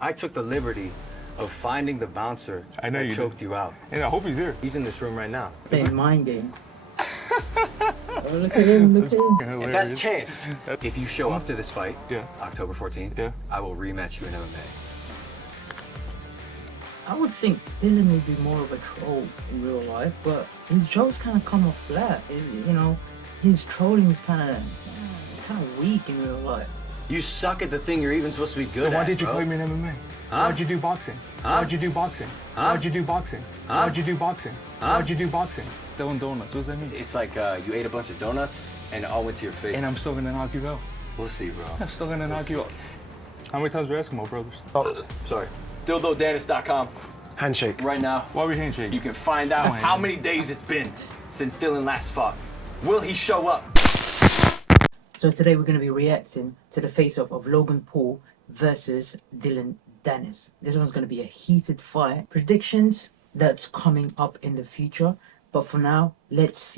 I took the liberty of finding the bouncer that choked you out. And I hope he's here. He's in this room right now. Playing mind games. Oh, look at him, look at him. And that's chance. If you show up to this fight, October 14th, I will rematch you in MMA. I would think Dillon would be more of a troll in real life, but his jokes kind of come off flat. You know, his trolling is kind of weak in real life. You suck at the thing you're even supposed to be good at. Why did you bro. play me in MMA? Huh? Why'd you do boxing? Huh? Why'd you do boxing? Huh? Why'd you do boxing? Huh? Why'd you do boxing? Huh? Why'd you do boxing? Dillon Danis, what does that mean? It's like you ate a bunch of donuts and it all went to your face. And I'm still gonna knock you out. We'll see, bro. I'm still gonna knock you out. How many times were Eskimo brothers? Oh, sorry. DildoDanis.com. Handshake. Right now. Why we handshake? You can find out how many days it's been since Dillon last fought. Will he show up? So today we're going to be reacting to the face-off of Logan Paul versus Dillon Danis. This one's going to be a heated fight. Predictions that's coming up in the future. But for now, let's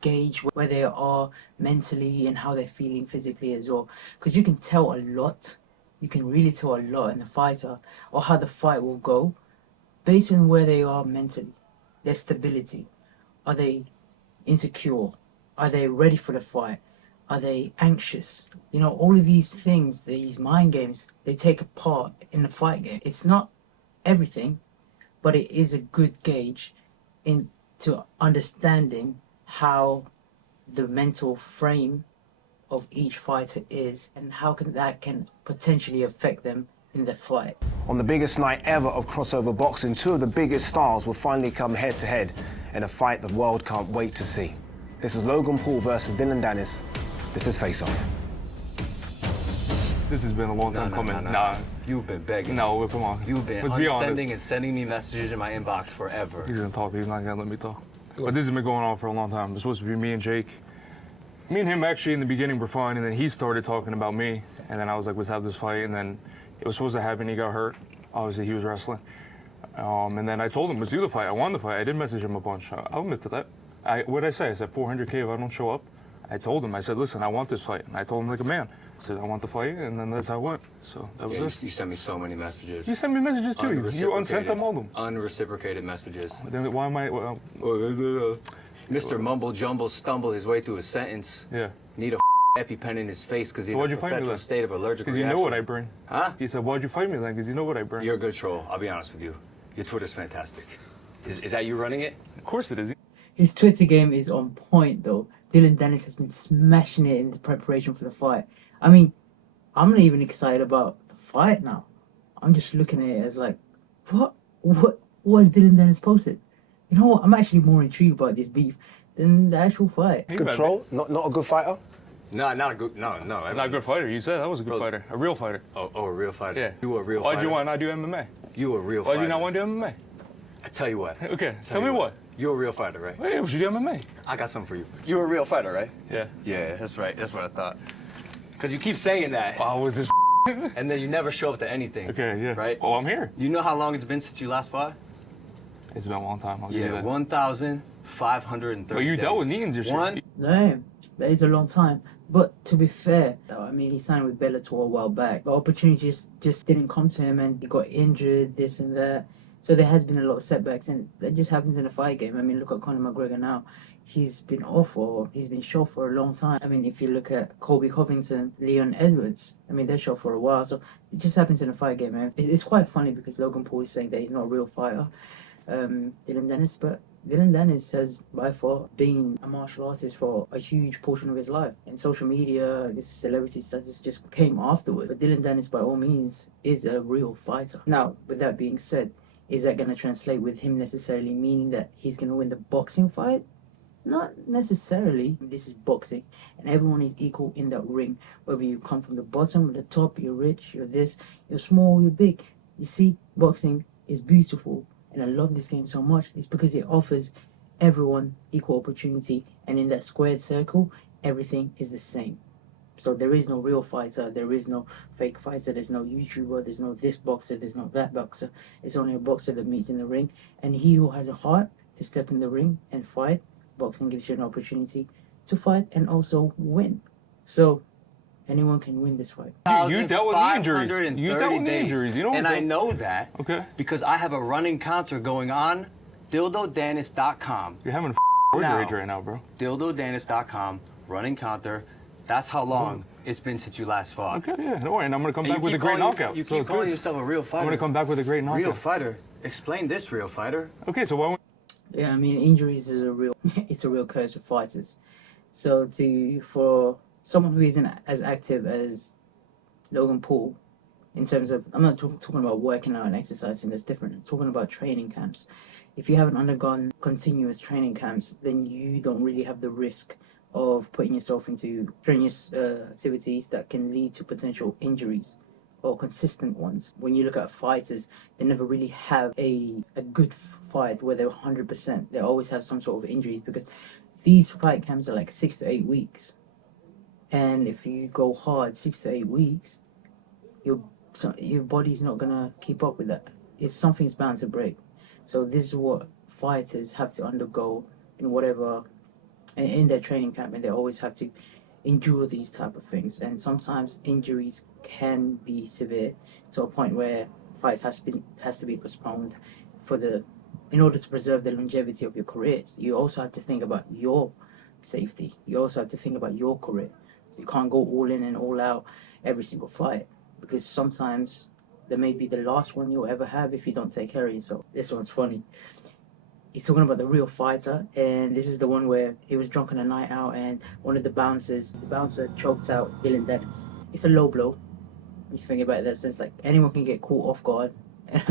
gauge where they are mentally and how they're feeling physically as well. Because you can tell a lot. You can really tell a lot in a fighter or how the fight will go based on where they are mentally, their stability. Are they insecure? Are they ready for the fight? Are they anxious? You know, all of these things, these mind games, they take a part in the fight game. It's not everything, but it is a good gauge into understanding how the mental frame of each fighter is and how that can potentially affect them in the fight. On the biggest night ever of crossover boxing, two of the biggest stars will finally come head-to-head in a fight the world can't wait to see. This is Logan Paul versus Dillon Danis. This is Face Off. This has been a long time coming. Nah. You've been begging. No, come on. You've been sending and sending me messages in my inbox forever. He's gonna talk, he's not gonna let me talk. But this has been going on for a long time. It's supposed to be me and Jake. Me and him actually in the beginning were fine, and then he started talking about me, and then I was like, let's have this fight, and then it was supposed to happen, he got hurt. Obviously, he was wrestling. And then I told him, let's do the fight. I won the fight. I did message him a bunch. I'll admit to that. What did I say? I said, 400K if I don't show up. I told him, I said, listen, I want this fight. And I told him like a man. I said, I want the fight, and then that's how it went. So that was it. You sent me so many messages. You sent me messages too. You unsent them all of them. Unreciprocated messages. Then why am I... Mr. Mumble Jumble stumble his way through a sentence. Yeah. Need a EpiPen in his face because he's in a perpetual state of allergic reaction. Because you know what I bring. Huh? He said, why'd you fight me then? Because you know what I bring. You're a good troll. I'll be honest with you. Your Twitter's fantastic. Is that you running it? Of course it is. His Twitter game is on point though. Dillon Danis has been smashing it in the preparation for the fight. I mean, I'm not even excited about the fight now. I'm just looking at it as like, what has Dillon Danis posted? You know what? I'm actually more intrigued about this beef than the actual fight. Good troll? Not a good fighter? No, not a good. No. Not a good fighter. You said I was a good fighter. A real fighter. Oh, a real fighter. Yeah. You a real fighter. Why'd you want to not do MMA? You a real fighter. Why'd you not want to do MMA? I tell you what. Okay, tell me what. You're a real fighter, right? Hey, we should do MMA. I got something for you. You're a real fighter, right? Yeah. Yeah, that's right. That's what I thought. Because you keep saying that. Oh, was this and then you never show up to anything. Okay, yeah. Right? Oh, I'm here. You know how long it's been since you last fought? It's been a long time. I'll give you that. 1,530 But you days. dealt with knees and shit. Damn, that is a long time. But to be fair, I mean, he signed with Bellator a while back. The opportunities just didn't come to him, and he got injured, this and that. So there has been a lot of setbacks, and that just happens in a fight game. I mean, look at Conor McGregor now. He's been off, or he's been shot for a long time. I mean, if you look at Colby Covington, Leon Edwards, I mean, they're shot for a while. So it just happens in a fight game, man. It's quite funny because Logan Paul is saying that he's not a real fighter, Dillon Danis, but Dillon Danis has by far been a martial artist for a huge portion of his life. And social media, this celebrity status just came afterward. But Dillon Danis, by all means, is a real fighter. Now, with that being said, is that going to translate with him necessarily meaning that he's going to win the boxing fight? Not necessarily. This is boxing, and everyone is equal in that ring. Whether you come from the bottom or the top, you're rich, you're this, you're small, you're big. You see, boxing is beautiful, and I love this game so much. It's because it offers everyone equal opportunity, and in that squared circle, everything is the same. So there is no real fighter, there is no fake fighter, there's no YouTuber, there's no this boxer, there's no that boxer. It's only a boxer that meets in the ring. And he who has a heart to step in the ring and fight, boxing gives you an opportunity to fight and also win. So Anyone can win this fight. You dealt with the injuries. You dealt with the injuries. You know what and I'm I saying? know that because I have a running counter going on dildodanis.com. You're having a word rage right now, bro. dildodanis.com, running counter. That's how long it's been since you last fought. Okay, yeah, don't worry. And I'm going to come back with a great knockout. You keep calling yourself a real fighter. I'm going to come back with a great knockout. Real fighter? Explain this, real fighter. Okay, so why don't Yeah, I mean, injuries is it's a real curse for fighters. So for someone who isn't as active as Logan Paul, in terms of, I'm not talking about working out and exercising, that's different. I'm talking about training camps. If you haven't undergone continuous training camps, then you don't really have the risk of putting yourself into strenuous activities that can lead to potential injuries or consistent ones. When you look at fighters, they never really have a good fight where they're 100%. They always have some sort of injuries because these fight camps are like 6 to 8 weeks. And if you go hard 6 to 8 weeks, your body's not gonna keep up with that. Something's bound to break. So this is what fighters have to undergo in their training camp, and they always have to endure these type of things. And sometimes injuries can be severe to a point where fights has to be postponed in order to preserve the longevity of your careers. You also have to think about your safety. You also have to think about your career. So you can't go all in and all out every single fight, because sometimes that may be the last one you'll ever have if you don't take care of yourself. This one's funny. He's talking about the real fighter, and this is the one where he was drunk on a night out, and one of the bouncer choked out Dillon Danis. It's a low blow. If you think about it in that sense, like anyone can get caught off guard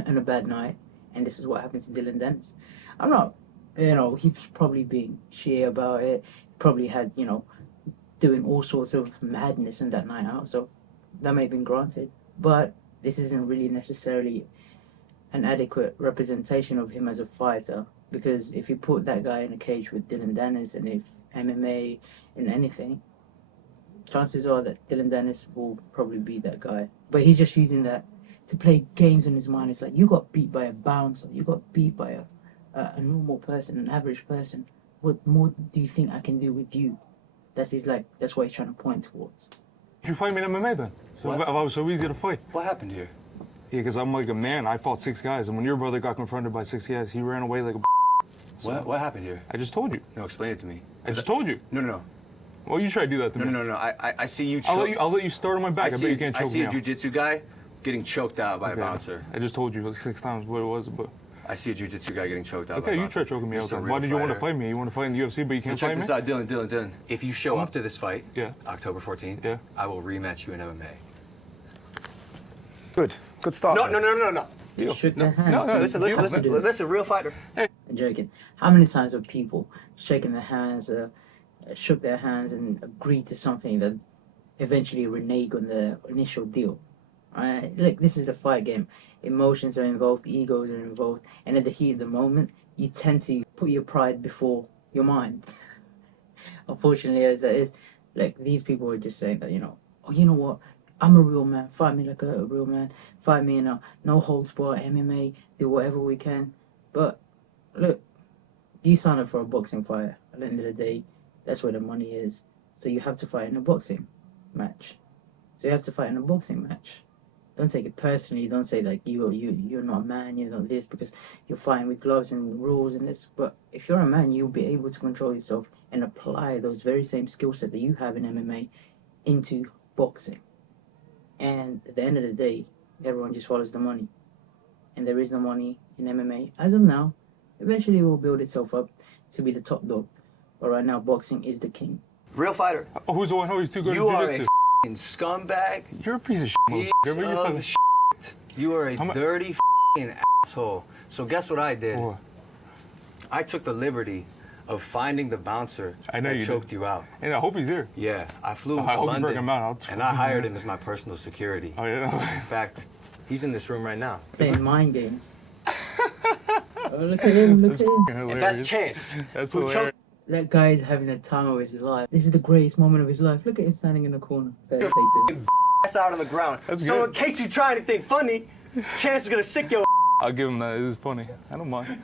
on a bad night, and this is what happened to Dillon Danis. I'm not, he was probably being sheer about it. Probably had, doing all sorts of madness in that night out, so that may have been granted. But this isn't really necessarily an adequate representation of him as a fighter, because if you put that guy in a cage with Dillon Danis, and if MMA and anything, chances are that Dillon Danis will probably beat that guy. But he's just using that to play games in his mind. It's like, you got beat by a bouncer, you got beat by a normal person, an average person. What more do you think I can do with you? That's what he's trying to point towards. Did you fight me in MMA then? So if I was so easy to fight. What happened here? Yeah, because I'm like a man. I fought 6 guys, and when your brother got confronted by 6 guys, he ran away like a. So what happened here? I just told you. No, explain it to me. I just told you. No. Well, you try to do that to me. No. I see you. I'll let you start on my back. I bet you can't choke me out. I see a jiu-jitsu guy getting choked out by a bouncer. I just told you like 6 times what it was, but. I see a jiu-jitsu guy getting choked out by a bouncer. Okay, you try choking me out then. Why did you want to fight me? You want to fight in the UFC, but you can't fight me? So check this out, Dillon. If you show up to this fight, October 14th, yeah, I will rematch you in MMA. Good start. No. They shook their hands. No, listen, real fighter. I'm joking. How many times have people shaken their hands, shook their hands, and agreed to something that eventually reneged on the initial deal? Alright, look, this is the fight game. Emotions are involved, egos are involved, and at the heat of the moment, you tend to put your pride before your mind. Unfortunately, as that is, like, these people are just saying that, oh, you know what? I'm a real man. Fight me like a real man. Fight me in a no holds barred MMA. Do whatever we can. But look, you sign up for a boxing fight. At the end of the day, that's where the money is. So you have to fight in a boxing match. Don't take it personally. Don't say like you're not a man. You're not this because you're fighting with gloves and rules and this. But if you're a man, you'll be able to control yourself and apply those very same skill set that you have in MMA into boxing. And at the end of the day, everyone just follows the money. And there is no money in MMA. As of now, eventually it will build itself up to be the top dog. But right now, boxing is the king. Real fighter. Oh, who's the one who's too good You at are jiu-jitsu? a scumbag. You're a piece of shit, motherfucker. You are a dirty asshole. So guess what I did? What? I took the liberty of finding the bouncer that choked you out. And I hope he's here. Yeah, I flew to London, London, him out. and I hired him as my personal security. Oh, yeah? In fact, he's in this room right now. Playing mind games. Oh, look at him. And that's Chance. That's who hilarious. That guy is having a time of his life. This is the greatest moment of his life. Look at him standing in the corner. Fair play to him. Ass out on the ground. That's so good. in case you try anything funny, Chance is gonna sick your I'll give him that. It was funny. I don't mind.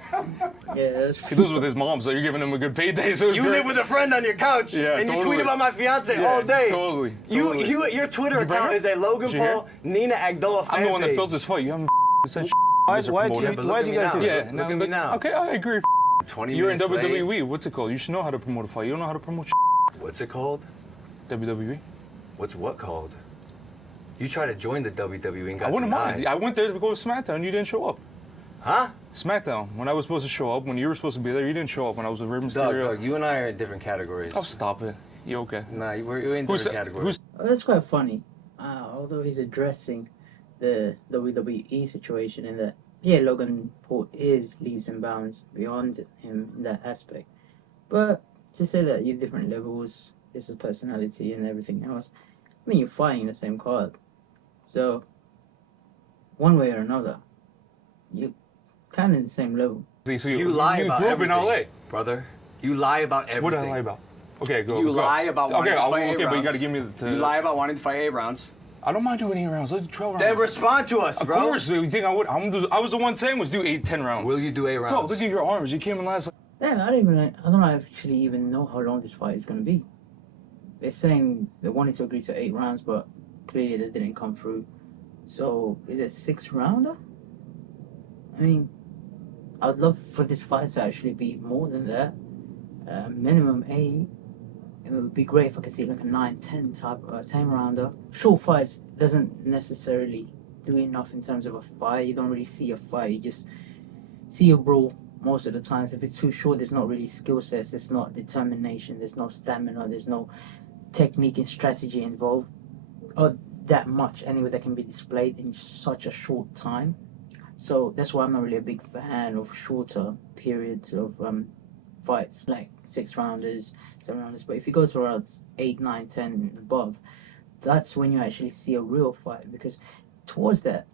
Yeah, that's He lives with his mom, so you're giving him a good payday. So You live with a friend on your couch, Yeah, and you totally. tweet about my fiance Yeah, all day. totally. Your Twitter Did you bring account her? is a Logan Did you hear? Paul, Nina Agdoa fan I'm the one that page. built this fight. You haven't said shit. Why Mr. do Promoter. you, but why look do at you me guys now. do Yeah, that? Look at me now. Okay, I agree. 20 You're in minutes WWE. late. What's it called? You should know how to promote a fight. You don't know how to promote What's it called? WWE. What's what called? You tried to join the WWE and got I wouldn't denied. mind. I went there to go to SmackDown. You didn't show up. Huh? SmackDown. When I was supposed to show up, when you were supposed to be there, you didn't show up. When I was with Rey Mysterio. Doug, you and I are in different categories. Oh, stop it. You okay? Nah, we're in Who's different categories. Well, that's quite funny. Although he's addressing the WWE situation in that, yeah, Logan Paul is leaps and bounds beyond him in that aspect. But to say that you're different levels, this is personality and everything else, I mean, you're fighting the same card. So, one way or another, you're kind of the same level. So You lie about grew up in everything, LA. brother. You lie about everything. What did I lie about? Okay, go. You let's go. lie about wanting to fight 8 okay, rounds. but you got to give me the. You lie about wanting to fight 8 rounds. I don't mind doing 8 rounds. Let's do 12 rounds. Then respond to us, Of bro. course, you think I would? I was the one saying was do 8, 10 rounds. Will you do 8 Bro, rounds? look at your arms. You came in last. Damn, I don't actually even know how long this fight is going to be. They're saying they wanted to agree to 8 rounds, but clearly they didn't come through. So, is it 6 rounder? I mean, I would love for this fight to actually be more than that. Minimum 8. It would be great if I could see like a 9-10 type 10 rounder. Short fights doesn't necessarily do enough in terms of a fight. You don't really see a fight. You just see a brawl most of the times. If it's too short, there's not really skill sets. There's not determination. There's no stamina. There's no technique and strategy involved. Or that much anyway that can be displayed in such a short time. So that's why I'm not really a big fan of shorter periods of fights, like 6 rounders, 7 rounders. But if you go to around 8, 9, 10 and above, that's when you actually see a real fight. Because towards that,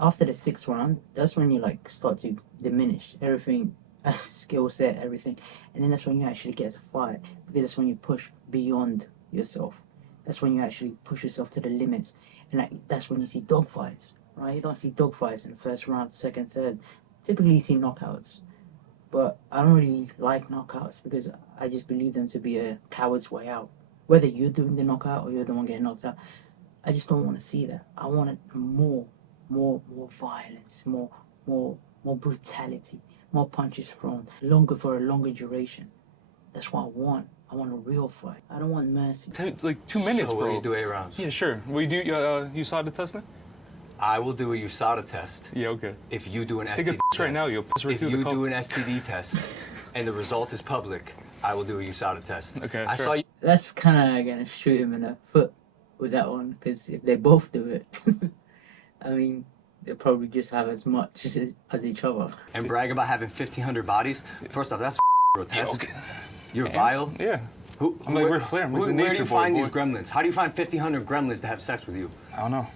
after the 6th round, that's when you like start to diminish everything, skill set, everything, and then that's when you actually get to fight. Because that's when you push beyond yourself. That's when you actually push yourself to the limits, and like, that's when you see dogfights. Right? You don't see dogfights in the first round, second, third. Typically, you see knockouts. But I don't really like knockouts because I just believe them to be a coward's way out. Whether you're doing the knockout or you're the one getting knocked out, I just don't want to see that. I want more violence, more brutality, more punches thrown, for a longer duration. That's what I want. I want a real fight. I don't want mercy. Like 2 minutes, so bro. will you do 8 rounds? Yeah, sure. Will you do? You saw the testing? I will do a USADA test. Yeah, okay. If you do an STD Take a test. piss right now, you'll piss right If through the you cup. do an STD test and the result is public, I will do a USADA test. Okay, I sure. saw you. That's kind of gonna shoot him in the foot with that one, because if they both do it, I mean, they'll probably just have as much as each other. And brag about having 1,500 bodies. First off, that's grotesque. okay. You're vile. Yeah. Who, I'm like Ric Flair. I'm like the where do nature you find boy, these boy. gremlins? How do you find 1,500 gremlins to have sex with you? I don't know.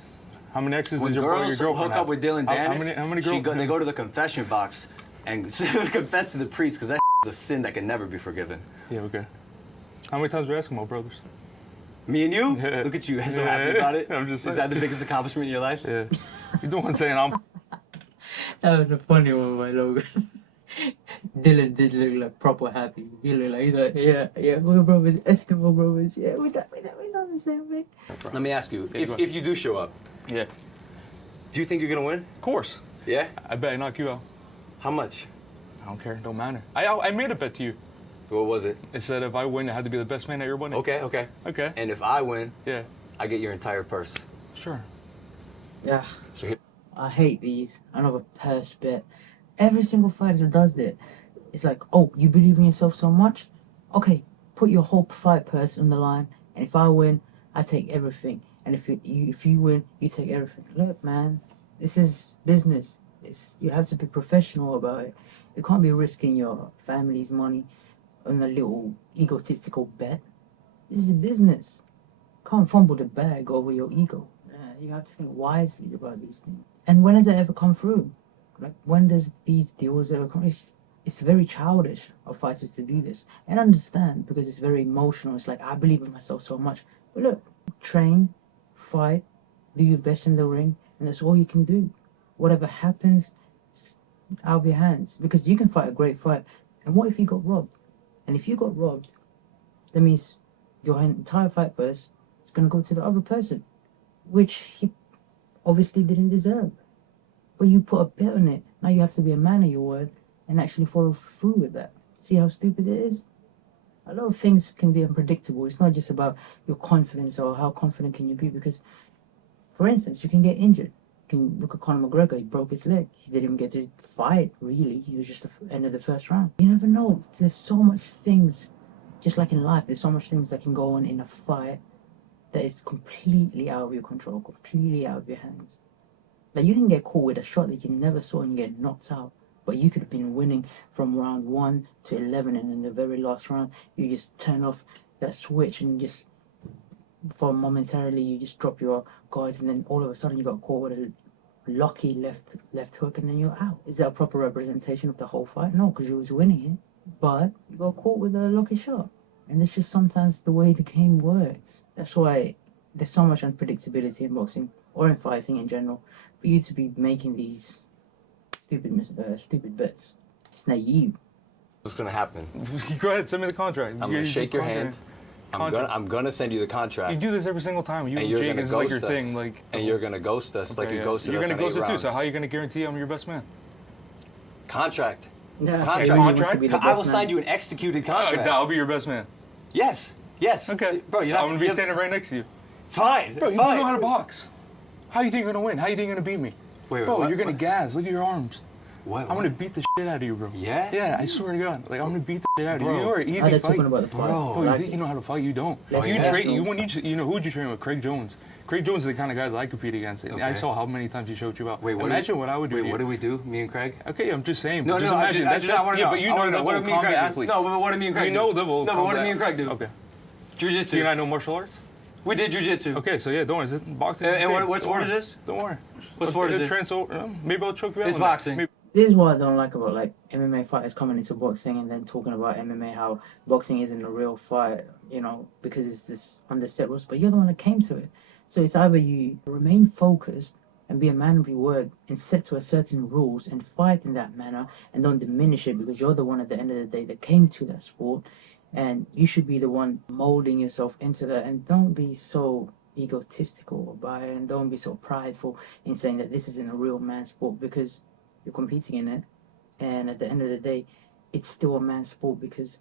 How many exes When did your girls girlfriend hook have? up with Dillon Danis, How many girls? they go to the confession box and confess to the priest because that is a sin that can never be forgiven. Yeah, okay. How many times were Eskimo brothers? Me and you? Yeah. Look at you, so Yeah. happy about it. I'm just Is saying. that the biggest accomplishment in your life? Yeah. You're the one saying I'm. That was a funny one by Logan. Dylan did look like proper happy. He's like, yeah, we're brothers, Eskimo brothers. Yeah, we done the same thing. Let me ask you, Yeah, go if you do show up, Yeah. do you think you're gonna win? Of course. Yeah? I bet I knock you out. How much? I don't care. Don't matter. I made a bet to you. What was it? It said if I win, I had to be the best man at your wedding. Okay. Okay. And if I win, Yeah. I get your entire purse. Sure. Yeah, So here, I hate these. Another purse bet. Every single fighter does it. It's like, oh, you believe in yourself so much? Okay, put your whole fight purse on the line, and if I win, I take everything. And if you win, you take everything. Look, man, this is business. You have to be professional about it. You can't be risking your family's money on a little egotistical bet. This is a business. Can't fumble the bag over your ego. You have to think wisely about these things. And when does it ever come through? Like, when does these deals ever come? It's very childish of fighters to do this. And I understand, because it's very emotional. It's like, I believe in myself so much. But look, train, fight, do your best in the ring, and that's all you can do. Whatever happens, out of your hands, because you can fight a great fight. And what if you got robbed? And if you got robbed, that means your entire fight purse is going to go to the other person, which he obviously didn't deserve. But you put a bet on it. Now you have to be a man of your word and actually follow through with that. See how stupid it is? A lot of things can be unpredictable. It's not just about your confidence or how confident can you be, because, for instance, you can get injured. You can look at Conor McGregor, he broke his leg. He didn't even get to fight, really. He was just at the end of the first round. You never know. There's so much things, just like in life, there's so much things that can go on in a fight that is completely out of your control, completely out of your hands. Like, you can get caught with a shot that you never saw and get knocked out, but you could have been winning from round 1 to 11, and in the very last round, you just turn off that switch and just, for momentarily, you just drop your guards, and then all of a sudden you got caught with a lucky left hook, and then you're out. Is that a proper representation of the whole fight? No, because you was winning it, but you got caught with a lucky shot. And it's just sometimes the way the game works. That's why there's so much unpredictability in boxing, or in fighting in general, for you to be making these stupid bets. It's naive. What's gonna happen? Go ahead, send me the contract. I'm gonna shake your hand. I'm gonna send you the contract. You do this every single time. You and and you're Jake, gonna this is ghost like your us. thing. Like, and you're gonna ghost us like you ghosted you're us. You're gonna ghost us too. rounds. So how are you gonna guarantee I'm your best man? Contract. Yeah, Contract. everyone wants to be the I will best sign man. you an executed contract. I'll be your best man. Yes. Okay. Bro, you're not, I'm gonna be standing right next to you. Fine. Bro, you fine. know how to box. How you think you're gonna win? How you think you're gonna beat me? Wait, bro, what? you're gonna gas. Look at your arms. What? I'm gonna beat the shit out of you, bro. Yeah? Yeah, I swear to God. Like, I'm gonna beat the shit out of you. Bro. You are an easy Are they fight. talking about the fight? Bro, You think you know how to fight? You don't. Oh, If you yeah? train, you know who'd you train with? Craig Jones. Craig Jones is the kind of guys I compete against. Okay. I saw how many times he showed you out. Wait, imagine what I would do. Wait, to you. what do we do, me and Craig? Okay, I'm just saying. No, just no, imagine. I just want to know. But you I know wanna the level what do of me and combat Craig do? athletes. No, but what do me and Craig You do? know the level of No, but what do combat- me and Craig do? Okay. Jiu-jitsu. Do you not know martial arts? We did jiu-jitsu. Okay, so yeah, don't worry. Boxing. And is the same. what sport is this? Don't worry. What sport is it? Maybe I'll choke you out. It's one day. boxing. Maybe. This is what I don't like about like MMA fighters coming into boxing and then talking about MMA, how boxing isn't a real fight, you know, because it's this under set rules. But you're the one that came to it, so it's either you remain focused and be a man of your word and set to a certain rules and fight in that manner and don't diminish it, because you're the one at the end of the day that came to that sport, and you should be the one molding yourself into that. And don't be so egotistical about it, and don't be so prideful in saying that this isn't a real man's sport, because you're competing in it, and at the end of the day it's still a man's sport, because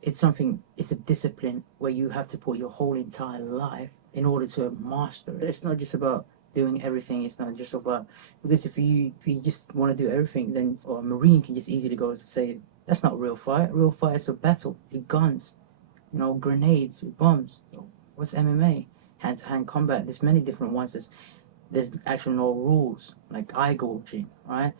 it's a discipline where you have to put your whole entire life in order to master it. It's not just about doing everything. It's not just about, because if you just want to do everything, then or a Marine can just easily go and say that's not a real fight. Real fight is a battle with guns, you know, grenades, with bombs. So what's MMA? Hand-to-hand combat. There's many different ones. There's actually no rules, like eye gouging, right?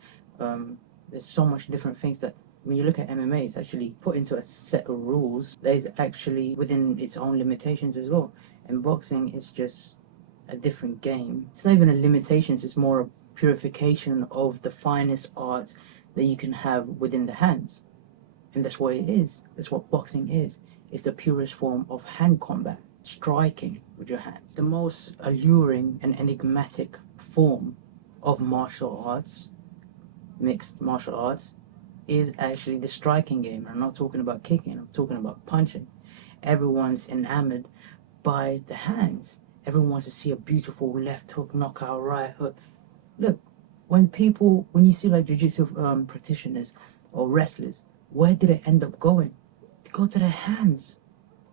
There's so much different things that when you look at MMA, it's actually put into a set of rules that is actually within its own limitations as well. And boxing is just a different game. It's not even a limitations, it's more a purification of the finest arts that you can have within the hands. And that's what it is. That's what boxing is. It's the purest form of hand combat, striking with your hands. The most alluring and enigmatic form of martial arts, mixed martial arts, is actually the striking game. I'm not talking about kicking, I'm talking about punching. Everyone's enamored by the hands. Everyone wants to see a beautiful left hook, knockout, right hook. Look, when you see like jiu-jitsu practitioners or wrestlers, where did it end up going? They go to their hands.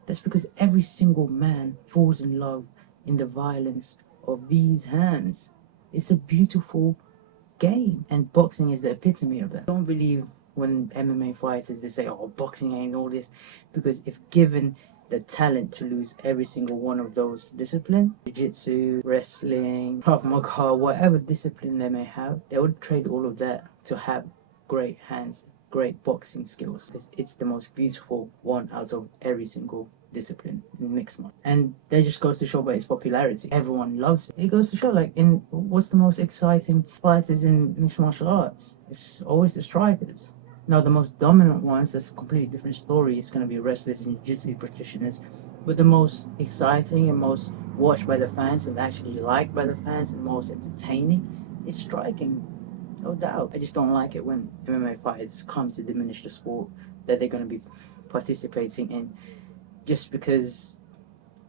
That's because every single man falls in love in the violence of these hands. It's a beautiful game, and boxing is the epitome of that. Don't believe when MMA fighters, they say, oh, boxing ain't all this, because if given the talent to lose every single one of those disciplines, jiu-jitsu, wrestling, Krav Maga, whatever discipline they may have, they would trade all of that to have great hands, great boxing skills, because it's the most beautiful one out of every single discipline in mixed martial. And that just goes to show by its popularity. Everyone loves it. It goes to show, like, in what's the most exciting fighters in mixed martial arts? It's always the strikers. Now, the most dominant ones, that's a completely different story. It's going to be wrestlers and jiu-jitsu practitioners. But the most exciting and most watched by the fans and actually liked by the fans and most entertaining is striking. No doubt. I just don't like it when MMA fighters come to diminish the sport that they're going to be participating in just because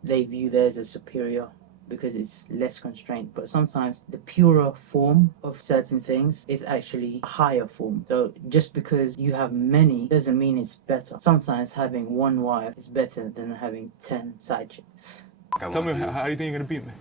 they view theirs as superior because it's less constrained. But sometimes the purer form of certain things is actually a higher form. So just because you have many doesn't mean it's better. Sometimes having one wife is better than having 10 side chicks. Tell me, how do you think you're going to beat me?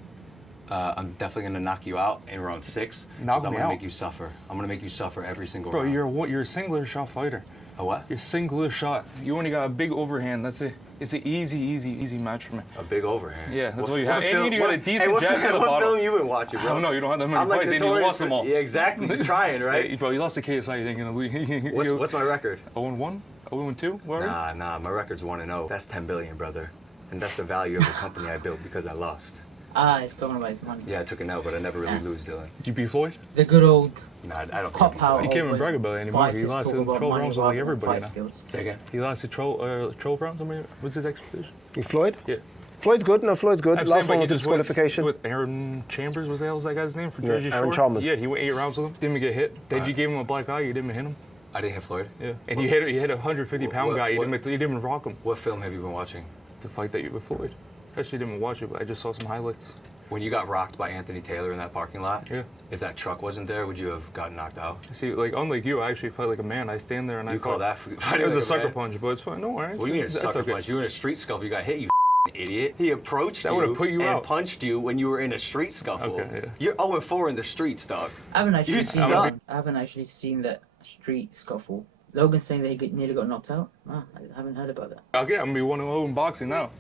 I'm definitely gonna knock you out in round 6. Knock I'm me gonna out? make you suffer. I'm gonna make you suffer every single Bro, round. you're a singular shot fighter. A what? You're singular shot. You only got a big overhand. That's it. It's an easy match for me. A big overhand. Yeah, that's what you have. And you got a decent hey, what jab to the what bottom. film you been watching, I bro? don't know. You don't have that many I'm like fights, and you lost them all. Yeah, exactly. You're trying, right? Hey, bro, you lost to KSI. You think you're gonna lose? What's my record? 0-1, 0-2. What? Nah. My record's 1-0. That's 10 billion, brother. And that's the value of the company I built because I lost. It's talking about money. Yeah, I took an L, but I never really lose, Dylan. Did you beat Floyd? The good old Nah, I don't cop think out. You can't even brag about it anymore. He Fighters lost talk in about 12 money rounds rather like than everybody fight now. skills. Say again. He lost to 12 rounds. I mean, what's his expectation? Floyd? Yeah. Floyd's good. No, Floyd's good. I'm Last saying, one but was he a just went disqualification. With Aaron Chambers, was that guy's name for Jersey Aaron Shore? Chalmers. Yeah, he went 8 rounds with him. Didn't even get hit. Deji gave him a black eye. You didn't even hit him. I didn't hit Floyd. Yeah. And he hit a 150-pound guy. You didn't even rock him. What film have you been watching? The fight that you with Floyd. Actually, didn't watch it, but I just saw some highlights. When you got rocked by Anthony Taylor in that parking lot, Yeah. if that truck wasn't there, would you have gotten knocked out? See, like unlike you, I actually fight like a man. I stand there and I You call fight. that fighting It was like a sucker man? punch, but it's fine. No, all right. What do you mean a That's sucker okay. punch? You were in a street scuffle. You got hit, you idiot. He approached That you, would've put you and out. punched you when you were in a street scuffle. Okay, yeah. You're 0-4 in the streets, dog. I haven't actually You seen suck. I haven't actually seen that street scuffle. Logan saying that he nearly got knocked out. I haven't heard about that. Okay, I'm gonna be 1-0 in boxing now.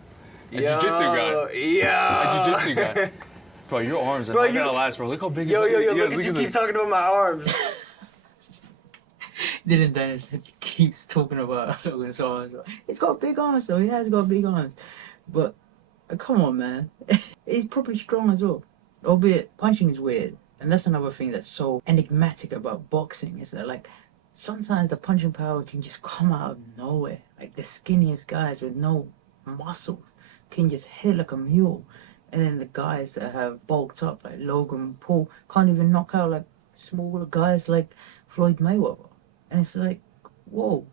A Yo, jiu-jitsu guy. Yeah. A jiu-jitsu guy. Bro, your arms are Bro, not gonna last, bro. Look how big Yo, his look at you keep talking about my arms. Dillon Danis keeps talking about Logan's arms. He's got big arms though. He has got big arms. But come on, man. He's probably strong as well. Albeit punching is weird. And that's another thing that's so enigmatic about boxing is that like sometimes the punching power can just come out of nowhere. Like the skinniest guys with no muscle can just hit like a mule. And then the guys that have bulked up like Logan Paul can't even knock out like smaller guys like Floyd Mayweather. And it's like, whoa,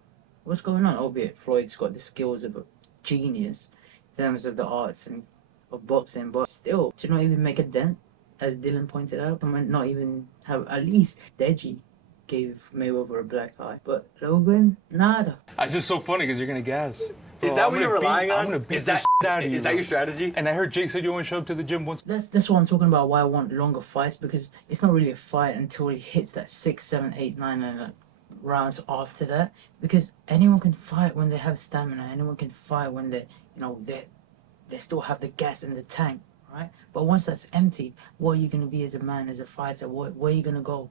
what's going on? Albeit Floyd's got the skills of a genius in terms of the arts and of boxing, but still, to not even make a dent, as Dylan pointed out, to not even have at least Deji gave Mayweather a black eye, but Logan, nada. It's just so funny because you're gonna gas. Bro, Is that I'm what you're gonna relying on? I'm gonna beat Is that the shit out of you, is that bro. your strategy? And I heard Jake said you want to show up to the gym once. That's what I'm talking about. Why I want longer fights, because it's not really a fight until it hits that 6, 7, 8, 9 and rounds after that. Because anyone can fight when they have stamina. Anyone can fight when they still have the gas in the tank, right? But once that's emptied, what are you gonna be as a man, as a fighter? Where are you gonna go?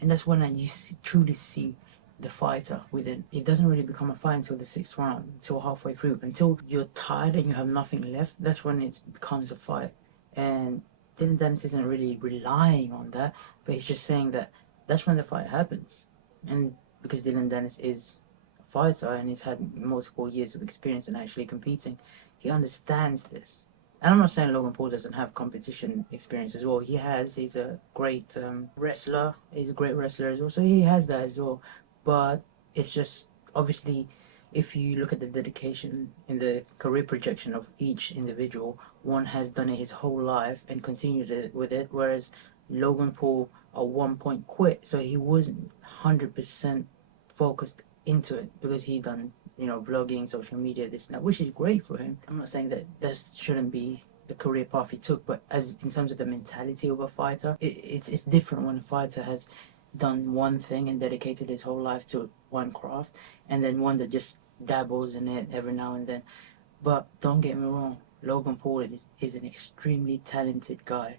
And that's when you truly see the fighter within. It doesn't really become a fight until the 6th round, until halfway through, until you're tired and you have nothing left. That's when it becomes a fight. And Dillon Danis isn't really relying on that, but he's just saying that that's when the fight happens. And because Dillon Danis is a fighter and he's had multiple years of experience in actually competing, he understands this. And I'm not saying Logan Paul doesn't have competition experience as well. He has. He's a great wrestler. He's a great wrestler as well. So he has that as well. But it's just, obviously, if you look at the dedication in the career projection of each individual, one has done it his whole life and continued it with it, whereas Logan Paul at one point quit. So he wasn't 100% focused into it because he done vlogging, social media, this and that, which is great for him. I'm not saying that shouldn't be the career path he took, but as in terms of the mentality of a fighter, it's different when a fighter has done one thing and dedicated his whole life to one craft, and then one that just dabbles in it every now and then. But don't get me wrong, Logan Paul is an extremely talented guy,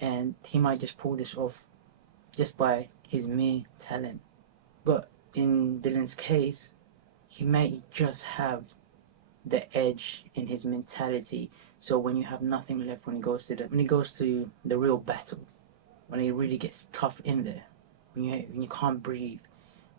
and he might just pull this off just by his mere talent. But in Dillon's case, he may just have the edge in his mentality. So when you have nothing left, when he goes to the real battle, when it really gets tough in there, when you can't breathe,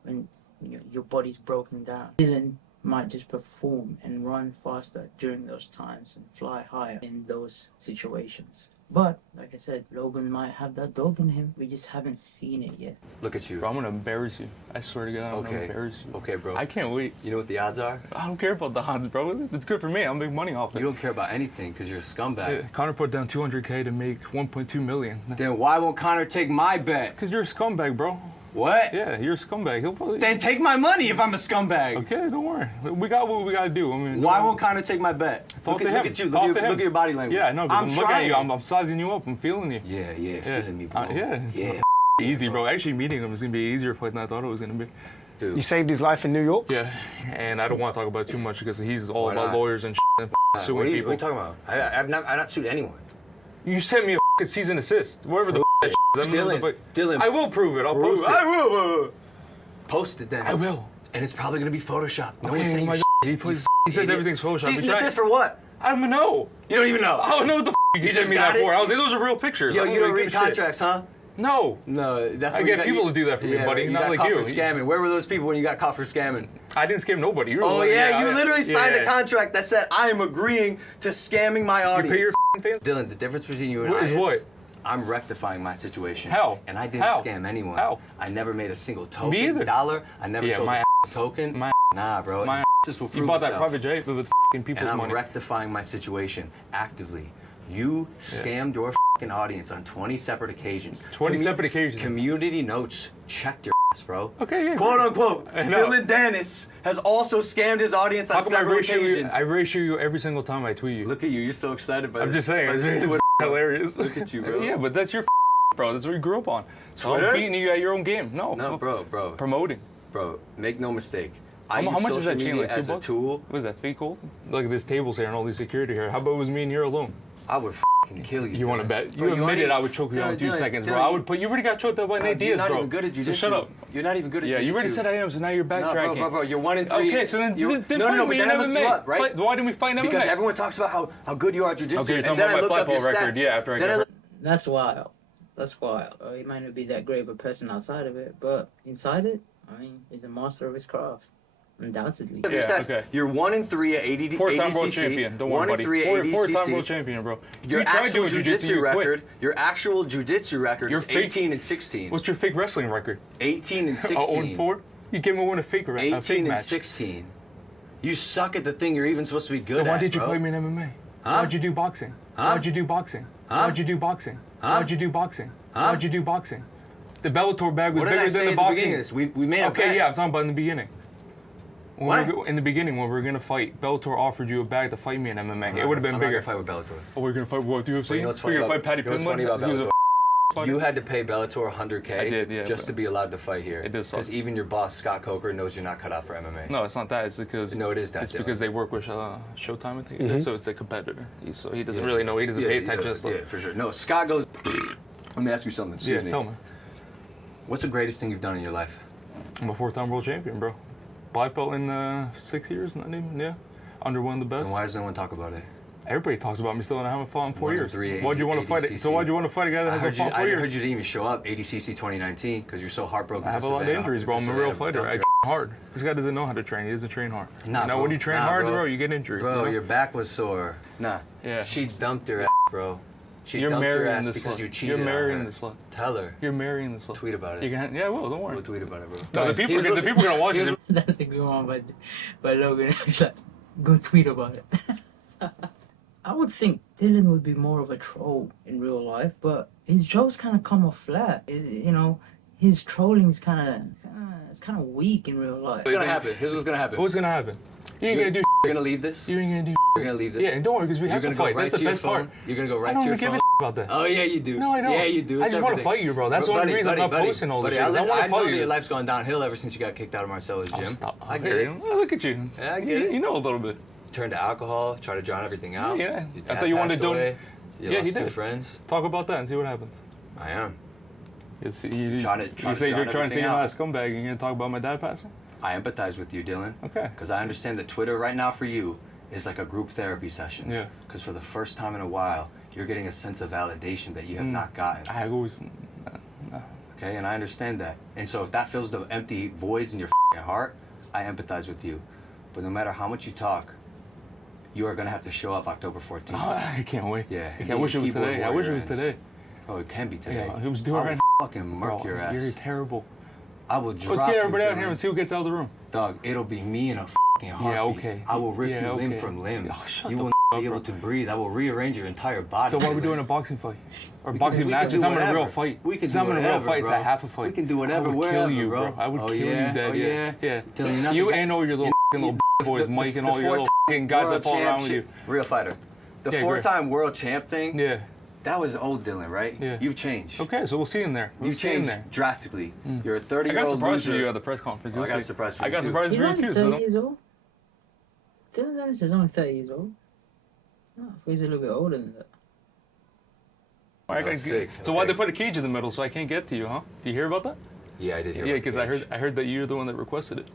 when your body's broken down, Dillon might just perform and run faster during those times and fly higher in those situations. But like I said, Logan might have that dog in him. We just haven't seen it yet. Look at you. Bro, I'm gonna embarrass you. I swear to God, I'm gonna embarrass you. Okay, bro. I can't wait. You know what the odds are? I don't care about the odds, bro. It's good for me. I'll make money off it. You don't care about anything because you're a scumbag. Yeah, Connor put down 200K to make 1.2 million. Then why won't Connor take my bet? Because you're a scumbag, bro. What? Yeah, you're a scumbag. He'll probably... Then take my money if I'm a scumbag. Okay, don't worry. We got what we gotta do. I mean, Why won't Connor take my bet? Talk Look to him. at you. Talk Look to him. at your body language. Yeah, I know. I'm looking at you. I'm sizing you up. I'm feeling you. Yeah, feeling me, bro. Yeah. Easy, bro. Actually, meeting him is gonna be an easier fight than I thought it was gonna be. Dude. You saved his life in New York? Yeah, and I don't want to talk about it too much because he's all Why about not? lawyers and and suing What are people. you talking about? I've not sued anyone. You sent me a cease and assist, wherever the that is. Dylan. I will prove it. I'll post it. I will. Post it then. I will. And it's probably gonna be Photoshopped. No one's Okay, saying my shit. he says everything's Photoshop. Cease and desist for what? I don't even know. You don't even know. I don't know what the you You sent just me got that it? for. I was like, those are real pictures. Yo, I don't you don't really read give a shit. contracts, huh? No. No, that's I what get you got, people to do that for me, buddy, You not got like caught you. for scamming. Where were those people when you got caught for scamming? I didn't scam nobody. You're the Oh one- yeah, you I- literally signed yeah. a contract that said I am agreeing to scamming my You audience. pay your fans? Dylan, the difference between you and What I is is what? I'm rectifying my situation. How? And I didn't How? scam anyone. How? I never made a single token. Me either. Dollar. I never Yeah, sold my a token. My Nah, bro. My This will You prove bought that itself. private jet with people's And I'm money. rectifying my situation actively. You scammed your audience on 20 separate occasions. 20 separate occasions. Community notes checked your ass, bro. Okay, yeah. Quote unquote. I know. Dillon Danis has also scammed his audience on How come I several ratio you? occasions. I ratio you every single time I tweet you. Look at you. You're so excited by I'm this. just saying. by It's, this it's Twitter. hilarious. Look at you, bro. Yeah, but that's your bro. That's what you grew up on. So Twitter? I'm beating you at your own game. No, No, bro. Promoting. Bro, make no mistake. I How use much is social that chain? media Like as $2? a tool. What is that, fake gold? Look at this table's here and all these security here. How about it was me and here alone? I would kill you. You want to Dylan. bet? Bro, You admitted already- I would choke you out in 2 Dylan, seconds, Dylan, bro. I would put. You already got choked out by Nate You're Diaz, not bro. even good at So jujitsu. shut up. You're not even good at Yeah, jujitsu. you already said I am, so now you're backtracking. No, bro, you're 1-3. Okay, so then, You- then no, fight no, me but in then I looked you MMA. up, right? Why didn't we fight in MMA? Because everyone talks about how good you are at jujitsu. Okay, you're and talking then about I my look fight up your ball record. stats. Yeah, after I Then got hurt. That's wild. That's wild. He might not be that great of a person outside of it, but inside it, I mean, he's a master of his craft. Undoubtedly. Look at your Yeah, stats. okay. You're 1-3 at ADCC. Four-time world champion. Don't worry, buddy. 1-3 at Four-time world ADCC. champion, bro. Your You tried actual doing jiu-jitsu, you quit. record. Your actual jujitsu record Your is fake- 18-16. What's your fake wrestling record? 18-16. 0-4? You gave me one a fake, a fake 18 match. and 16. You suck at the thing you're even supposed to be good Then at. why did you bro. fight me in MMA? Huh? Why'd you do boxing? Huh? Why'd you do boxing? Huh? Why'd you do boxing? Huh? Why'd you do boxing? Huh? Why'd you do boxing? The Bellator bag was What did I bigger say than the at the boxing. beginning of this? We made a Okay, bet. yeah, I'm talking about in the beginning. When What? we were- in the beginning, when we were gonna fight, Bellator offered you a bag to fight me in MMA. It would have been I'm bigger. not gonna fight with Bellator. Oh, we're gonna fight what? UFC? But you know what's funny we're gonna about, fight Patty you know what's funny Pimblett? about He was a Bellator? fighter. You had to pay Bellator 100K I did, yeah, just but- to be allowed to fight here. It does suck. Because even your boss, Scott Coker, knows you're not cut out for MMA. No, it's not that. It's because No, it is that, It's Dylan. because they work with Showtime, I think. So it's a competitor. So he doesn't really know. He doesn't pay attention to stuff. Yeah, for sure. No, Scott goes. Let me ask you something. Excuse me. Tell me. What's the greatest thing you've done in your life? I'm a 4-time world champion, bro. Black belt in 6 years, not even. Yeah, under one of the best. And why does no one talk about it? Everybody talks about me still, and I haven't fought in 4 years. 1-3 Why'd you want to fight it? ADCC. So why'd you want to fight a guy that I hasn't heard, you, fought in I 4 heard years? you didn't even show up ADCC 2019 because you're so heartbroken. I have a because lot of Savannah- injuries, bro. I'm a because real Savannah fighter. I dumped train hard. This guy doesn't know how to train. He doesn't train hard. Nah, you know, bro. when you train Nah, hard, bro. bro, you get injured. Bro, you know? your back was sore. Nah. Yeah. She dumped her ass, bro. She You're dumped her marrying ass this because slut. you cheated You're marrying on her. this slut. Tell her. You're marrying this slut. Tweet about it. You can, yeah, well, don't worry. We'll tweet about it, bro. No, the people, Here's the people are gonna watch it. That's a good one by Logan. He's like, go tweet about it. I would think Dylan would be more of a troll in real life, but his jokes kind of come off flat. His trolling is kind of weak in real life. What's gonna happen? Here's what's gonna happen. What's gonna happen? You ain't gonna do. You're gonna leave this? You ain't gonna do. You're gonna leave this? Yeah, and don't worry, because we You're have to gonna go fight. right That's the to your best phone? part. You're gonna go I right don't to your even give phone? a about that. Oh, yeah, you do. No, I don't. Yeah, you do. I It's just want to everything. fight you, bro. That's the only reason I'm not posting all this shit. I want to I know fight that you. your life's gone downhill ever since you got kicked out of Marcelo's gym. Oh, stop. I get it. Oh, look at you. Yeah, I get it. You know a little bit. Turned to alcohol, tried to drown everything out. Yeah. Your I dad thought you wanted passed to do it. away. You Yeah, lost he two did. friends. Talk about that and see what happens. I am. You Trying to say drown you're trying to say everything you're not a out. scumbag and you're gonna talk about my dad passing? I empathize with you, Dylan. Okay. Because I understand that Twitter right now for you is like a group therapy session. Yeah. Because for the first time in a while, you're getting a sense of validation that you have not gotten. I always. Okay, and I understand that. And so if that fills the empty voids in your heart, I empathize with you. But no matter how much you talk, You are gonna have to show up October 14th. I can't wait. Yeah. I wish it was today. I wish it was today. Oh, it can be today. Yeah, it was doing I will right fucking murk your ass. You're terrible. I will drop Let's get everybody you, out here and see who gets out of the room. Dog, it'll be me in a fucking heartbeat. Yeah, okay. I will rip Yeah, you limb okay. from limb. Oh, shut You the will f- not up, be able bro. to breathe. I will rearrange your entire body. So why are we doing a boxing fight? Or We boxing can match? do It's not a real whatever. fight. We can It's do not a real whatever, fight. It's bro. a half a fight. We can do whatever, I would wherever, kill you, bro. I would Oh, kill yeah? you dead. Oh, Yeah. yeah? Telling you nothing. You and all your little little boys, Mike and all your little fucking guys that fall around with you. Real fighter. The Yeah, four-time world champ thing, Yeah. that was old Dillon, right? Yeah. You've changed. Okay, so we'll see him there. We'll You've see him changed there. drastically. You're a I got 30-year-old surprised for loser. you at the press conference. Oh, I You'll got a see. surprise for I you, got too. surprised He's for you only too. 30 So years old. Dillon Danis is only 30 years old. Oh, I thought he's a little bit older than that. That's sick. So why'd they Okay. put a cage in the middle so I can't get to you, huh? Do you hear about that? Yeah, I did hear Yeah, about because the I cage. heard that you're the one that requested it.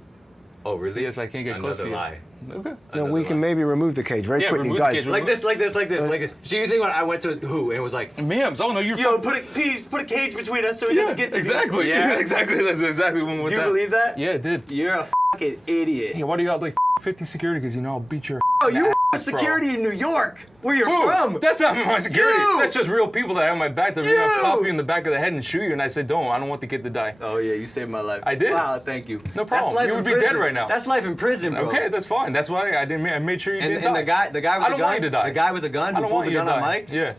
Oh, really? Yes, I can't get close to you. Another lie. Okay. Now we can maybe remove the cage very Yeah, quickly, remove the guys. cage. Like this, like this, like this, like this. So you think when I went to who and it was like, Mims, oh no, you're yo, put a cage between us so he doesn't get to me. exactly. Yeah. exactly. That's exactly when we Do you believe that? Yeah, it did. You're a fucking idiot. Hey, why do you got like 50 security? Because you know I'll beat your Oh, you ass, a security in New York, where you're bro. from. That's not my security. You! That's just real people that have my back. They're You! gonna pop you in the back of the head and shoot you. And I said, don't. I don't want the kid to die. Oh yeah, you saved my life. I did. Wow, thank you. No That's problem. life You in would be prison. dead right now. That's life in prison, bro. Okay, that's fine. That's why I made sure you And, didn't and die. the guy I with the don't want gun, you to die. the guy with the gun I who don't pulled want the you to gun on die. Mike, Yeah.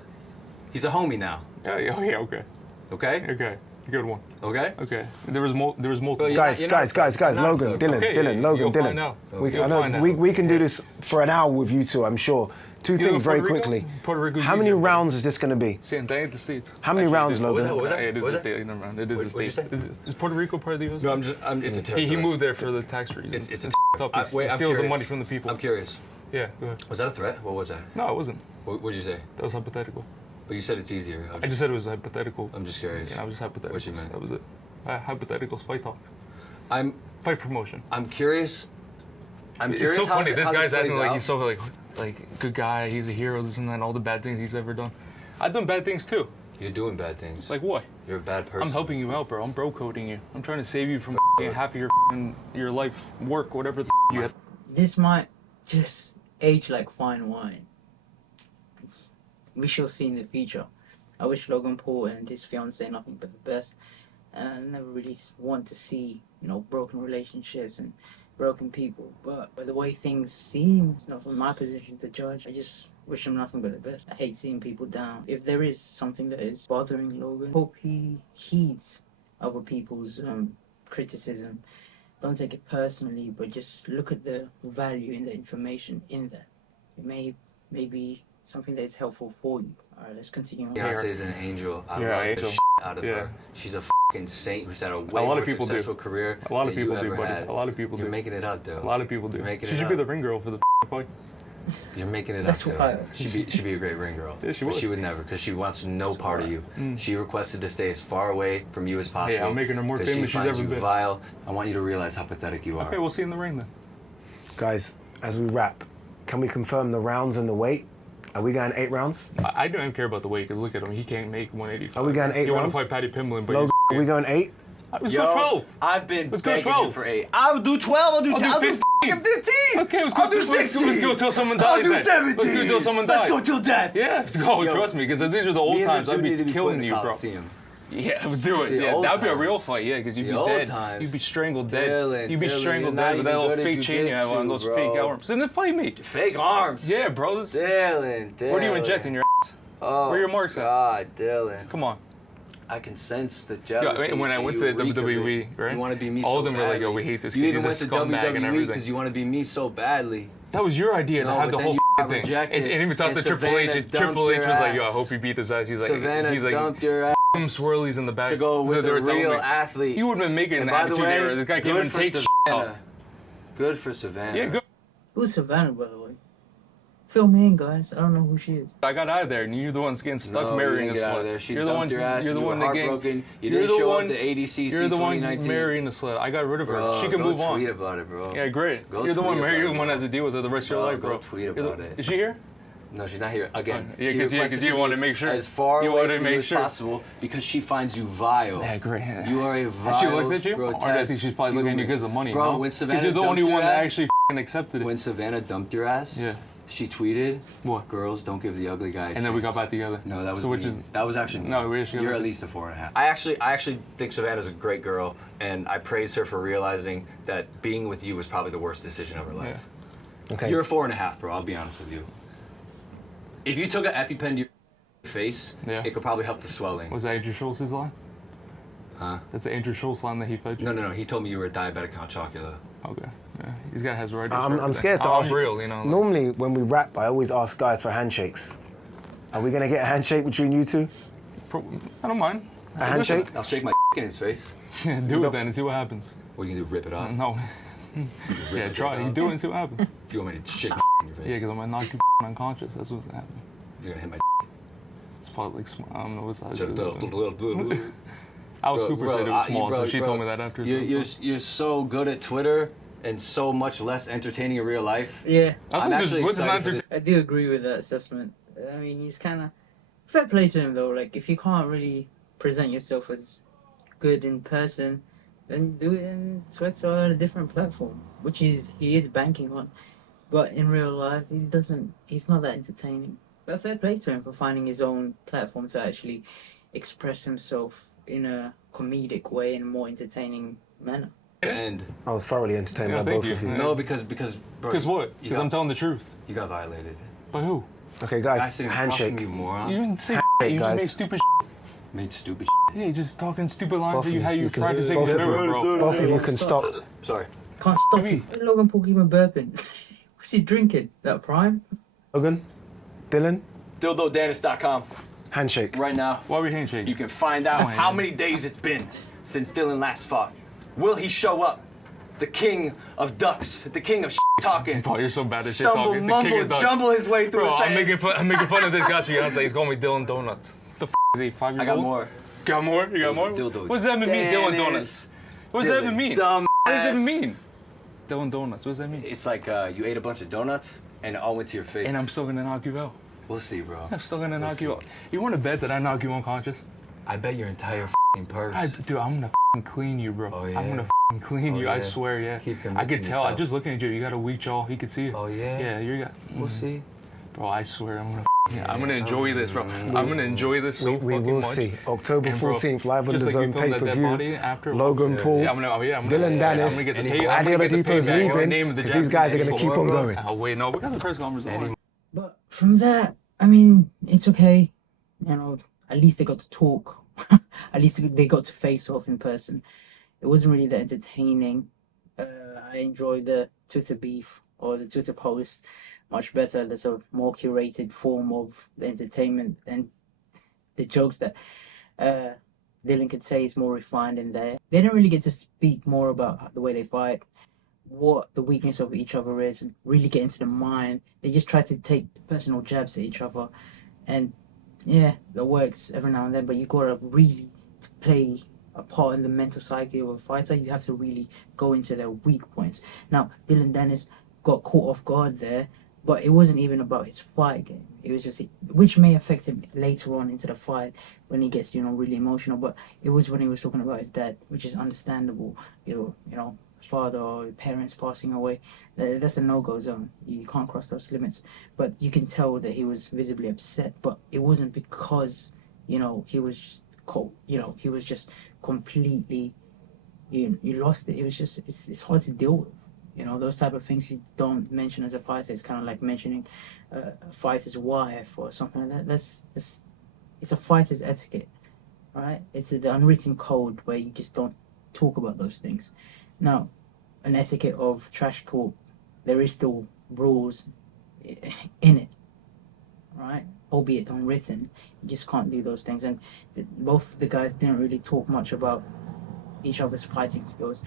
he's a homie now. Yeah. Yeah. Okay. Okay. Okay. Good one. Okay. Okay. There was multiple. Well, yeah. Guys, You're not- guys, you're not Logan, good. Dillon, Okay, Dillon, you'll Logan, find Dillon. out. We, You'll I know find out. we can do this for an hour with you two, I'm sure. Two You things know very Puerto Rico? quickly. Puerto Rico's How many easier, bro. rounds is this going to be? Saying that ain't the States. How many Actually, rounds, it is. Logan? What was that? Yeah, it is What the was that? state. Never mind. It is the What'd you States. say? Is Puerto Rico part of the U.S.? No, it's a territory. He moved there for the tax reasons. It's a Up. I'm He steals the curious. money from the people. I'm curious. Yeah, go ahead. Was that a threat? What was that? No, it wasn't. What'd you say? That was hypothetical. Well, you said it's easier. I just said it was hypothetical. I'm just curious. Yeah, I was just hypothetical. What you meant? That was it. Hypotheticals, fight talk, I'm fight promotion. curious. I'm It's curious so how funny. This how guy's acting plays like out. he's so like good guy. He's a hero. This and that. All the bad things he's ever done. I've done bad things too. You're doing bad things. Like what? You're a bad person. I'm helping you out, bro. I'm bro coding you. I'm trying to save you from half of your life work, whatever you have. This might just age like fine wine. We shall see in the future. I wish Logan Paul and his fiancée nothing but the best. And I never really want to see, broken relationships and broken people. But by the way things seem, it's not from my position to judge. I just wish him nothing but the best. I hate seeing people down. If there is something that is bothering Logan, hope he heeds other people's criticism. Don't take it personally, but just look at the value in the information in that. It may be something that is helpful for you. All right, let's continue on. Beyonce is an angel. I Yeah, love angel. the shit out of Yeah. her. She's a fucking saint who's had a way lot of more people do. successful career A lot of than people you do, ever buddy. had. A lot of people You're do. making it up, though. A lot of people do. You're making She it should up. be the ring girl for the fight. You're making it That's up. why. Though. She'd be a great ring girl. Yeah, she But would. she would never, because she wants no part of you. She requested to stay as far away from you as possible. Hey, I'm making her more 'cause famous she she's finds ever you been. vile. I want you to realize how pathetic you are. Okay, we'll see in the ring then. Guys, as we wrap, can we confirm the rounds and the weight? Are we going 8 rounds? I don't even care about the weight because look at him. He can't make 185. Are we going 8 You want rounds? to fight Paddy Pimblin, but Logan, are we going 8? let's go 12. I've been Let's go begging 12. you for 8. I'll do 12. I'll do 10. I'll do 15. 15. Okay, let's go. I'll do let's 16. Let's go till someone dies. I'll do then. 17. Let's go till someone dies. Let's go till death. Yeah, let's go. Yo, Trust me, because these are the old Me and times. this I'd dude need to be be put killing in the you, bro. Coliseum. Yeah, let's do it. The Yeah, old that'd be a times. real fight. Yeah, because you'd The be old dead. times. You'd be strangled dead. Dylan, You'd be Dylan, strangled you're dead not with that even little good at fake chain you have on, those jujitsu, fake bro. arms. And then fight me. Fake arms. Yeah, bro. Dylan. Where do you inject in your ass? Oh, Where are your marks at? God, Dylan. Come on. I can sense the Yeah, jealousy. when I went to the WWE, right? You want to be me all so of them were like, badly. "Yo, we hate this You kid. even He's a went to scumbag and WWE everything." because you want to be me so badly. That was your idea to No, have the but whole then you got thing. rejected, And even talked and to Triple H. Savannah And Triple dumped H your was like, "Yo, I ass. hope he beat his ass." He's like, Savannah he's like, dumped your ass some swirlies in the back. to go with They a were telling real me, athlete. You would have been making And an by the attitude way, error. This guy can't good even for take shit Savannah. off. Good for Savannah. Yeah, good. Who's Savannah, by the way? Fill me in, guys. I don't know who she is. I got out of there, and you're the one that's getting stuck No, marrying you a didn't get out of slut. there. She You're the one. dumped your ass. You're the You one were that getting. heartbroken. You you're didn't the show one, up to ADCC You're the one 2019. marrying the slut. I got rid of her. Bro, She can go move on. tweet about it, bro. Yeah, great. Go You're the one tweet married. about You're it, the one bro. that has to deal with her the rest of your life, Go bro. tweet You're the- about it. Is she here? No, she's not here. Again, Yeah, she 'cause requested you to wanted be to make sure. as far You away wanted to from make you as sure. possible because she finds you vile. Yeah, great. You are a vile, Has she looked at you? grotesque Or I think she's probably looking at you human. because of money. Bro, no? when Savannah you're the dumped only your one that ass- actually accepted it. When Savannah dumped your ass, Yeah. She tweeted, What? Girls don't give the ugly guy a And then we got chance." back together. No, that was So me. which is That was actually me. No, we actually got You're back at least a 4.5. I actually think Savannah's a great girl, and I praise her for realizing that being with you was probably the worst decision of her life. Okay. You're a 4.5, bro. I'll be honest with you. If you took an EpiPen to your face, it could probably help the swelling. Was that Andrew Schultz's line? Huh? That's the Andrew Schultz line that he fed you? No. He told me you were a diabetic Count Chocula. Okay. Yeah. This guy has right. I'm scared to ask. I'm real, you know. Like, Normally, when we rap, I always ask guys for handshakes. Are we gonna get a handshake between you two? I don't mind. A handshake? I'll shake my in his face. Do it then and see what happens. What are you gonna do? Rip it off? No. Yeah, try. You do it and see what happens. You want me to shake my in your face? Yeah, because I'm gonna knock you unconscious. That's what's gonna happen. You're gonna hit my. It's probably like I don't know what's that. Bro, Alice Cooper said it was small, bro, so she bro, told me that after. You're so good at Twitter and so much less entertaining in real life. Yeah, I'm actually excited for this. I do agree with that assessment. I mean, he's kind of fair play to him though. Like, if you can't really present yourself as good in person, then do it in Twitter or on a different platform, which he is banking on. But in real life, he's not that entertaining. But fair play to him for finding his own platform to actually express himself in a comedic way, in a more entertaining manner. And I was thoroughly entertained by thank both of you. you. no, because bro, Because what? Because I'm telling the truth. you got violated. By who? Okay, Guy guys, sitting across from handshake. you, moron. You didn't say. Hey, You just made guys. stupid. Made stupid. Yeah, you just talking stupid lines Both that of you you, how you you can- tried to say both you of do you. it, bro. Both of you can stop. Sorry. Can't stop What do you him. Logan Paul keep him burping. What's he drinking? That Prime? Logan, Dillon, DildoDanis.com. handshake. Right now, Why are we handshake? you can find out how many days it's been since Dillon last fought. Will he show up? The king of ducks, the king of talking. Bro, you're so bad at shit Stumble, talking. The mumble, king of ducks. jumble his way through Bro, a I'm making sentence. fun of this guy's fiance. He's calling me Dillon Donuts. The is he? 5 years I got old? more. Got more? You got more? Dildo What does that even mean, Dillon Danis. Donuts? What does that even mean? Dumb What does that even ass. mean? Dillon Donuts. What does that mean? It's like you ate a bunch of donuts and it all went to your face. And I'm still gonna knock you out. We'll see, bro. I'm still gonna knock see. you out. You want to bet that I knock you unconscious? I bet your entire purse. Dude, I'm gonna clean you, bro. Oh, yeah? I'm gonna clean Oh, you. I yeah? swear, yeah. Keep I convincing could tell. yourself. I'm just looking at you. You got a weak jaw. He could see it. Oh, yeah? Yeah, you got. We'll see. Bro, I swear, I'm gonna enjoy this, bro. I'm gonna enjoy this so We fucking will much. see. October And, bro, 14th, live on just the like you Zone filmed that dead body pay-per-view. after- Logan Paul, Yeah, I'm gonna Dillon I'm Danis, gonna get the Adi pay. I'm gonna get the Oladipo is payback. I'm gonna leaving name the because these guys are going to keep on going. Oh wait, no, we got the press conference on. But from that, I mean, it's okay. You know, at least they got to talk. At least they got to face off in person. It wasn't really that entertaining. I enjoyed the Twitter beef or the Twitter post much better. There's a more curated form of the entertainment, and the jokes that Dillon could say is more refined in there. They don't really get to speak more about the way they fight, what the weakness of each other is, and really get into the mind. They just try to take personal jabs at each other, and yeah, that works every now and then. But you gotta really to play a part in the mental psyche of a fighter. You have to really go into their weak points. Now, Dillon Danis got caught off guard there, but it wasn't even about his fight game. It was just, which may affect him later on into the fight when he gets, really emotional. But it was when he was talking about his dad, which is understandable. Father or parents passing away, that's a no-go zone. You can't cross those limits. But you can tell that he was visibly upset. But it wasn't because, he was cold. He was just completely, you lost it. It was just, it's hard to deal with. Those type of things you don't mention as a fighter. It's kind of like mentioning a fighter's wife or something like that. It's a fighter's etiquette, right? It's the unwritten code where you just don't talk about those things. Now, an etiquette of trash talk, there is still rules in it, right? Albeit unwritten, you just can't do those things. And both the guys didn't really talk much about each other's fighting skills.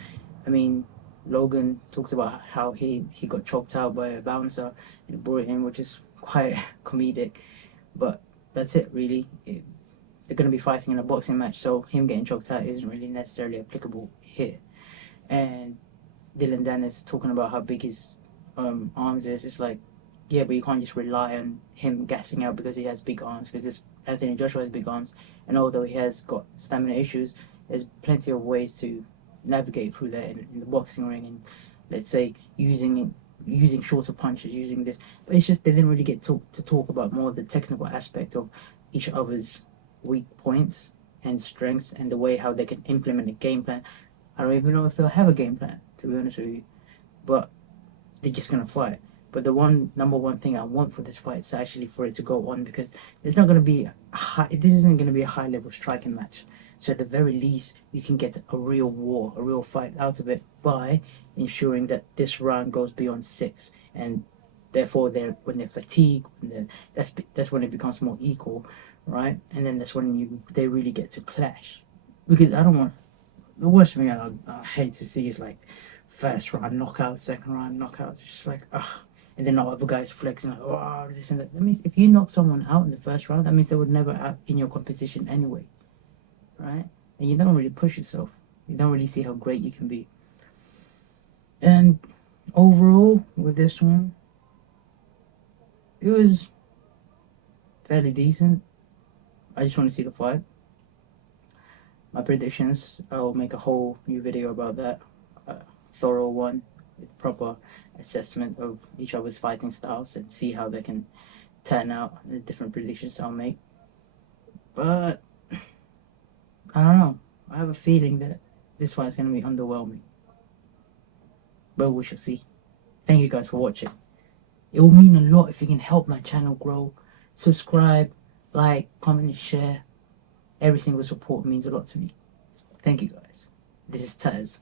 I mean, Logan talked about how he got choked out by a bouncer and brought it in, which is quite comedic. But that's it, really. They're going to be fighting in a boxing match, so him getting choked out isn't really necessarily applicable here. And Dillon Danis talking about how big his arms is. It's like, yeah, but you can't just rely on him gassing out because he has big arms, because this Anthony Joshua has big arms, and although he has got stamina issues, there's plenty of ways to navigate through that in the boxing ring, and let's say using using shorter punches, using this. But it's just they didn't really get to talk about more of the technical aspect of each other's weak points and strengths and the way how they can implement a game plan. I don't even know if they'll have a game plan, to be honest with you. But they're just gonna fight. But the number one thing I want for this fight is actually for it to go on, because it's not gonna be this isn't gonna be a high level striking match. So at the very least, you can get a real war, a real fight out of it by ensuring that this round goes beyond 6, and therefore when they're fatigued, that's when it becomes more equal, right? And then that's when they really get to clash. Because I don't want, the worst thing I hate to see is like first round knockout, second round knockout. It's just like, ugh. And then the other guys flexing like, oh, this and that. That means if you knock someone out in the first round, that means they would never out in your competition anyway, right? And you don't really push yourself. You don't really see how great you can be. And overall, with this one, it was fairly decent. I just want to see the fight. My predictions, I'll make a whole new video about that. Thorough one with proper assessment of each other's fighting styles and see how they can turn out, the different predictions I'll make. But I don't know. I have a feeling that this fight is going to be underwhelming. But we shall see. Thank you guys for watching. It will mean a lot if you can help my channel grow. Subscribe, like, comment, and share. Every single support means a lot to me. Thank you guys. This is Taz.